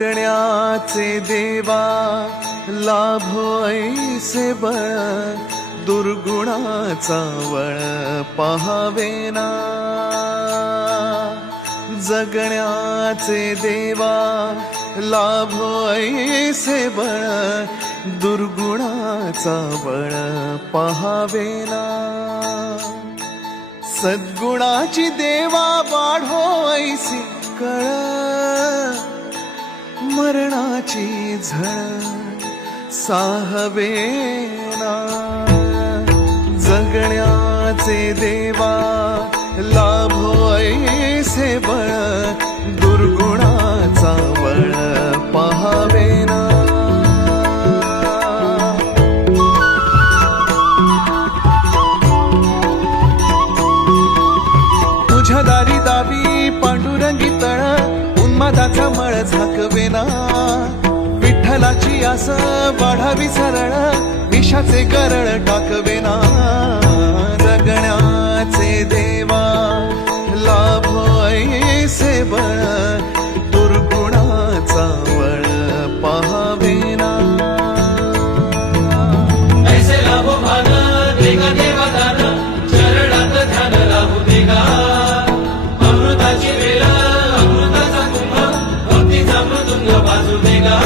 जगण्याचे देवा लाभो ऐसे बळ, दुर्गुणाचा वळ पहावेना। जगण्याचे देवा लाभो ऐसे बळ, दुर्गुणाचा बळ पहावेना। सद्गुणाची देवा वाढो ऐसी कळ, मरणाची झळ साहवेना। जगण्याचे देवा लाभो ऐसे बळ, दुर्गुणाचा बळ पहावेना। तुझ्या दारी दावी पांडुरंगी तळ, उन्मादाचा मळ झाकवेना। विठ्ठलाची आस वाढावी सरळ, विषाचे गरळ टाकवेना। जगण्याचे देवा लाभो ऐसे बळ, दुर्गुणाचा बळ पहावेना। ऐसे लाभो भान देगा देवा दान, चरणात ध्यान लाभू देगा। अमृताची वेळ अमृताचा कुंभ, भक्तीचा मृदुंग वाजू देगा।